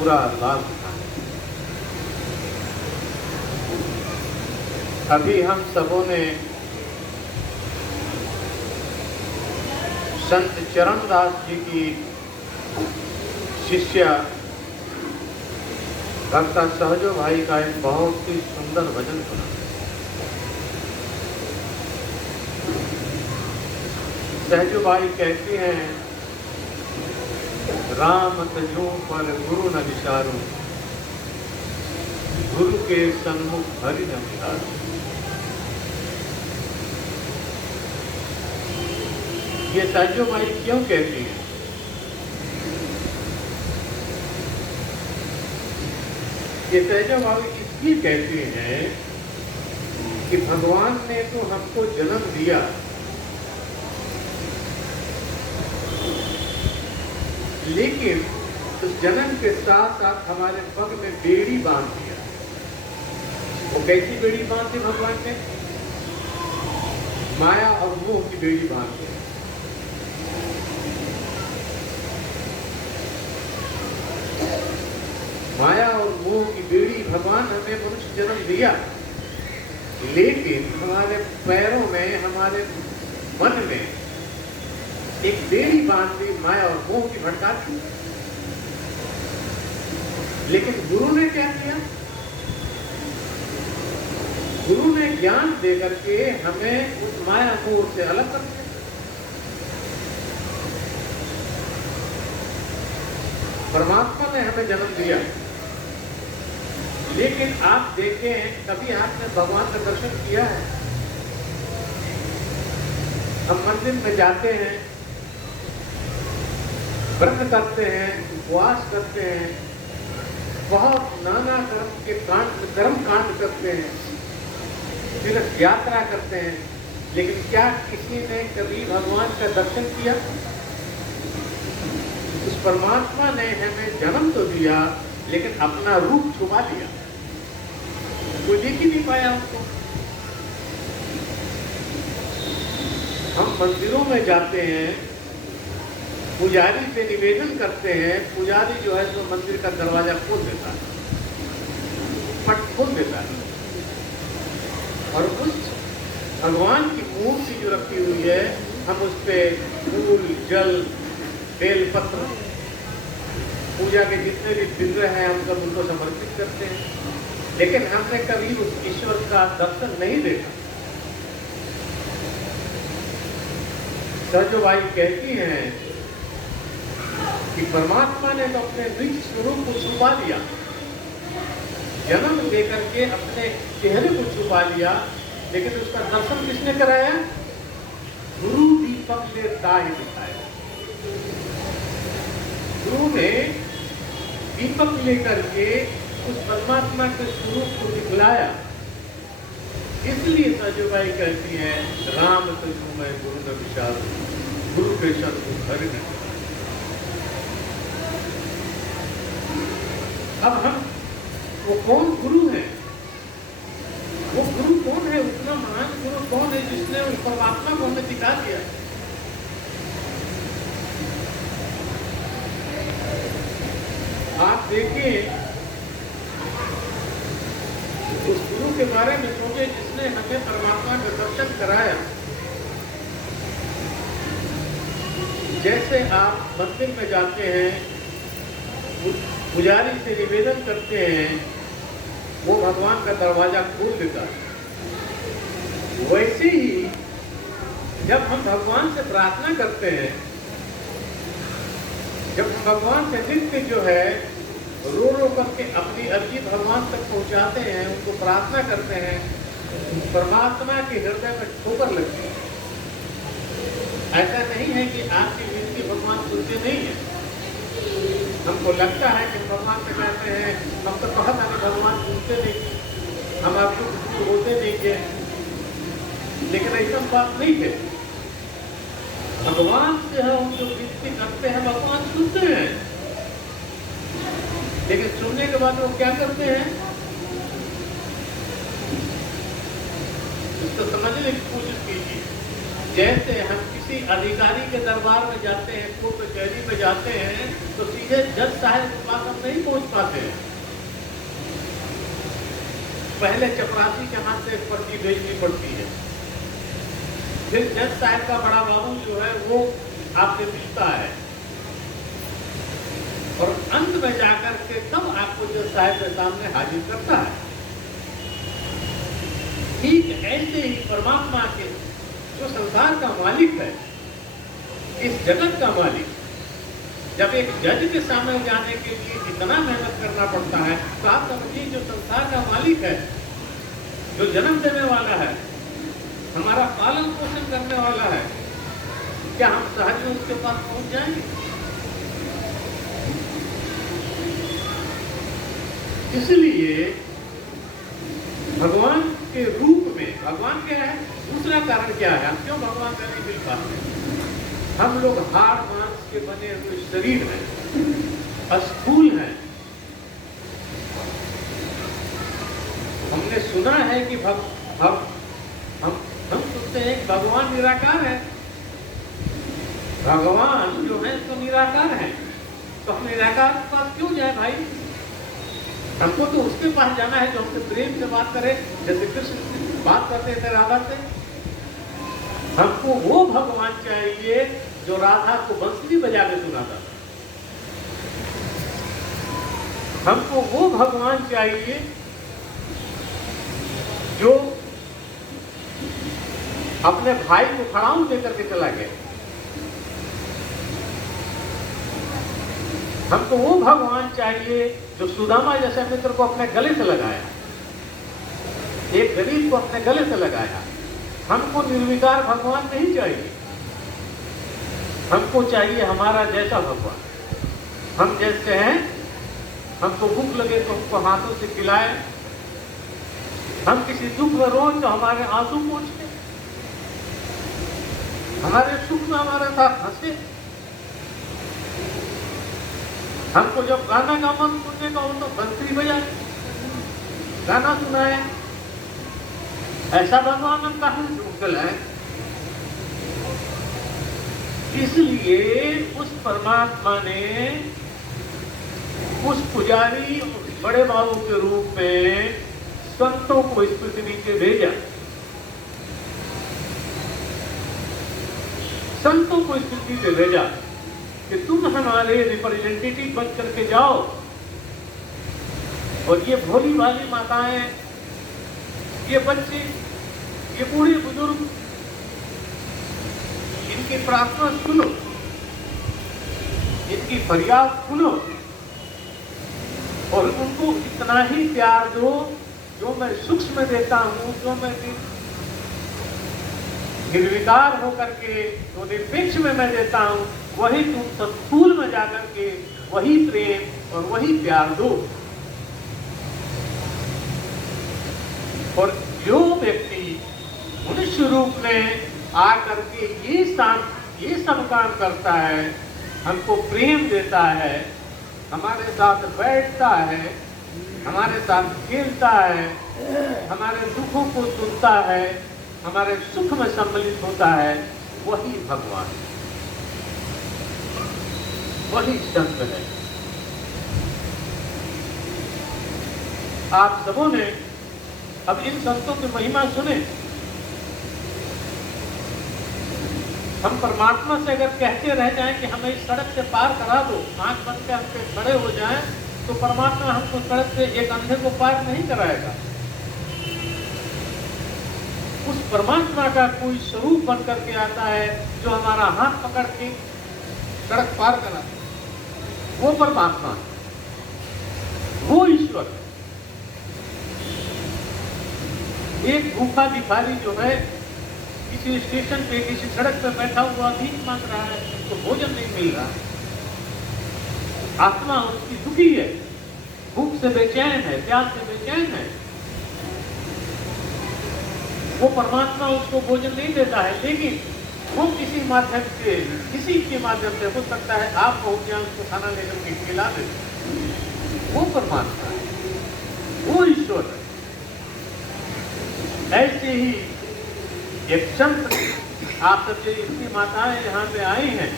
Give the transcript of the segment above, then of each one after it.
पूरा लाभ उठाएं। अभी हम सबों ने संत चरणदास जी की शिष्य भक्ता सहजो भाई का एक बहुत ही सुंदर भजन सुना। सहजो भाई कहती हैं, राम तजू पर गुरु न विचारू, गुरु के सन्मुख हरि न विचारू। ये सहजो भाई क्यों कहती हैं? ये सहजो भाई इसलिए कहती हैं कि भगवान ने तो हमको जन्म दिया, लेकिन उस जन्म के साथ साथ हमारे पग में बेड़ी बांध दिया। वो कैसी बेड़ी बांध दी भगवान ने? माया और मोह की बेड़ी बांध दी। माया और मोह की बेड़ी भगवान हमें मनुष्य जन्म दिया, लेकिन हमारे पैरों में, हमारे मन में एक बेड़ी बांध दी माया और मोह की भटका दी। लेकिन गुरु ने क्या किया? गुरु ने ज्ञान देकर के हमें उस माया मोह से अलग कर दिया। परमात्मा ने हमें जन्म दिया, लेकिन आप देखें, कभी आपने भगवान का दर्शन किया है? हम मंदिर में जाते हैं, व्रत करते हैं, उपवास करते हैं, बहुत नाना कर्म कांड करते हैं, तीर्थ यात्रा करते हैं, लेकिन क्या किसी ने कभी भगवान का दर्शन किया? उस परमात्मा ने हमें जन्म तो दिया, लेकिन अपना रूप छुपा लिया, कोई देख ही नहीं पाया उसको। हम मंदिरों में जाते हैं, पुजारी से निवेदन करते हैं, पुजारी जो है तो मंदिर का दरवाजा खोल देता है, पट खोल देता है, और उस भगवान की मूर्ति जो रखी हुई है, हम उस पर फूल, जल, बेलपत्र, पूजा के जितने भी विग्रह हैं, हम सब उनको समर्पित करते हैं, लेकिन हमने कभी उस ईश्वर का दर्शन नहीं देखा। सहजो भाई कहती हैं कि परमात्मा ने तो अपने निज स्वरूप को छुपा लिया, जन्म देकर के अपने चेहरे को छुपा लिया, लेकिन उसका दर्शन किसने कराया? गुरु दीपक ने ताहि दिखाया। गुरु ने दीपक लेकर के उस परमात्मा के स्वरूप को दिखलाया। इसलिए सहजो भाई कहती है, राम तजू मैं गुरु न विचारू, गुरु के सन्मुख हरि न विचारू। अब हम, वो कौन गुरु है? वो गुरु कौन है? उतना महान गुरु कौन है जिसने उस परमात्मा को हमें दिखा दिया? आप देखिए, उस गुरु के बारे में सोचे जिसने हमें परमात्मा का दर्शन कराया। जैसे आप मंदिर में जाते हैं, पुजारी से निवेदन करते हैं, वो भगवान का दरवाजा खोल देता है, वैसे ही जब हम भगवान से प्रार्थना करते हैं, जब हम भगवान से नित्य जो है रो रो करके अपनी अर्जी भगवान तक पहुंचाते हैं, उनको प्रार्थना करते हैं, परमात्मा के हृदय में ठोकर लगती है। ऐसा नहीं है कि आपकी विनती भगवान सुनते नहीं है। हमको लगता है कि भगवान से कहते हैं, हम तो कहता नहीं भगवान सुनते नहीं, हम आपको कुछ होते नहीं के, लेकिन ऐसा बात नहीं है। भगवान से हम जो विनती करते हैं, भगवान सुनते हैं, लेकिन सुनने के बाद वो क्या करते हैं? इसको समझने की कोशिश कीजिए। जैसे हम किसी अधिकारी के दरबार में जाते हैं, कोर्ट कचहरी में जाते हैं, तो सीधे जज साहब के पास हम नहीं पहुंच पाते हैं। पहले चपरासी के हाथ से पर्ची भेजनी पड़ती है, फिर जज साहब का बड़ा बाबू जो है वो आपसे मिलता है, और अंत में जाकर के तब आपको जज साहब के सामने हाजिर करता है। ठीक ऐसे ही परमात्मा के जो संसार का मालिक है, इस जगत का मालिक, जब एक जज के सामने जाने के लिए इतना मेहनत करना पड़ता है, तो आप समझिए जो संसार का मालिक है, जो जन्म देने वाला है, हमारा पालन पोषण करने वाला है, क्या हम सहज में उसके पास पहुंच जाएंगे? इसलिए भगवान के रूप में, भगवान क्या है, दूसरा कारण क्या है, हम क्यों भगवान से नहीं मिल पाते? हम लोग हाड़ मांस के बने हुए शरीर हैं, स्थूल हैं। हमने सुना है कि हम सुनते हैं कि भगवान निराकार है। भगवान जो है तो निराकार है, तो हम निराकार के पास क्यों जाए भाई? हमको तो उसके पास जाना है जो हमसे प्रेम से बात करे, जैसे कृष्ण बात करते थे राधा से। हमको वो भगवान चाहिए जो राधा को बंसुरी बजा के सुनाता था। हमको वो भगवान चाहिए जो अपने भाई को खड़ाऊ देकर के चला गया। हमको वो भगवान चाहिए जो सुदामा जैसे मित्र को अपने गले से लगाया, एक गरीब को अपने गले से लगाया। हमको निर्विकार भगवान नहीं चाहिए, हमको चाहिए हमारा जैसा भगवान। हम जैसे हैं, हमको भूख लगे तो हमको हाथों से खिलाए, हम किसी दुख में रोए तो हमारे आंसू पोंछे, हमारे सुख में हमारे साथ हंसे। हमको जब गाना का मन सुनने का हो तो बंसुरी बजाए, गाना सुनाए। ऐसा भगवान हम कहाँ से ढूंढ कर लाए? इसलिए उस परमात्मा ने उस पुजारी बड़े बाबू के रूप में संतों को इस पृथ्वी पे भेजा। संतों को इस पृथ्वी पे भेजा कि तुम हमारे रिप्रेजेंटेटिव बन करके जाओ, और ये भोली भाली माताएं, ये बच्चे, ये बूढ़े बुजुर्ग, इनकी प्रार्थना सुनो, इनकी फरियाद सुनो, और उनको इतना ही प्यार दो जो मैं सूक्ष्म देता हूं, जो मैं निर्विकार होकर के, जो निरपेक्ष में मैं देता हूं, वही तुम स्थूल में जाकर के वही प्रेम और वही प्यार दो। और जो व्यक्ति मनुष्य रूप में आकर के ये सब काम करता है, हमको प्रेम देता है, हमारे साथ बैठता है, हमारे साथ खेलता है, हमारे दुखों को सुनता है, हमारे सुख में सम्मिलित होता है, वही भगवान, वही संत है। आप सबों ने अब इन संतों की महिमा सुने। हम परमात्मा से अगर कहते रह जाएं कि हमें इस सड़क से पार करा दो, आंख बंद के हम पे खड़े हो जाएं, तो परमात्मा हमको सड़क से एक अंधे को पार नहीं कराएगा। उस परमात्मा का कोई स्वरूप बन करके आता है जो हमारा हाथ पकड़ के सड़क पार करा, वो परमात्मा, वो ईश्वर। एक भूखा भिखारी जो है किसी स्टेशन पे, किसी सड़क पे बैठा हुआ भीख मांग रहा है, तो भोजन नहीं मिल रहा, आत्मा उसकी दुखी है, भूख से बेचैन है, प्यास से बेचैन है। वो परमात्मा उसको भोजन नहीं देता है, लेकिन वो किसी माध्यम से, किसी के माध्यम से, हो सकता है आप पहुंच जाए, उसको खाना लेकर के खिला दे, वो परमात्मा है, वो ईश्वर है। ऐसे ही एक संत, आप सबसे इतनी माताएं यहाँ पे आई हैं,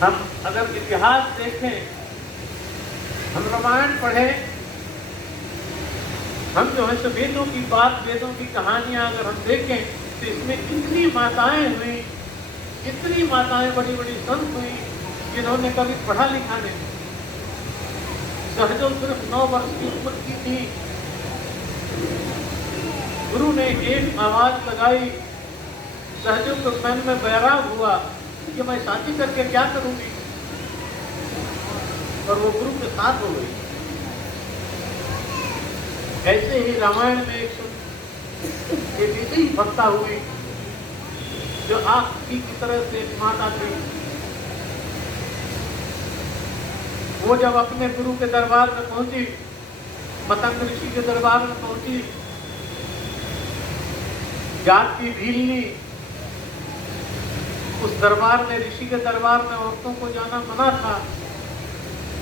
हम अगर इतिहास देखें हम रामायण पढ़े, हम जो है सो वेदों की बात, वेदों की कहानियां अगर हम देखें तो इसमें कितनी माताएं हुई, कितनी माताएं बड़ी बड़ी संत हुई जिन्होंने कभी पढ़ा लिखा नहीं। सहजो सिर्फ 9 वर्ष की उम्र की थी, गुरु ने एक आवाज लगाई, सहजो के मन में बैराग हुआ कि मैं शादी करके क्या करूंगी, और वो गुरु के साथ हो गई। ऐसे ही रामायण में एक ऐसी भक्ता हुई जो आँख की तरह से एक माता थी। वो जब अपने गुरु के दरबार में पहुंची, मतंग ऋषि के दरबार में पहुंची, जात की भीलनी, उस दरबार में, ऋषि के दरबार में औरतों को जाना मना था।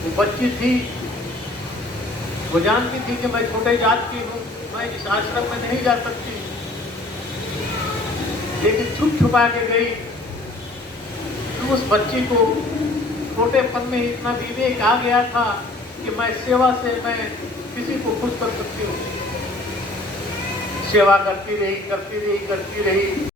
वो बच्ची थी, वो जानती थी कि मैं छोटे जात की हूँ, मैं इस आश्रम में नहीं जा सकती, लेकिन छुप छुपा के गई। तो उस बच्ची को छोटेपन में इतना विवेक आ गया था कि मैं सेवा से मैं किसी को खुश कर सकती हूँ। सेवा करती रही, करती रही, करती रही।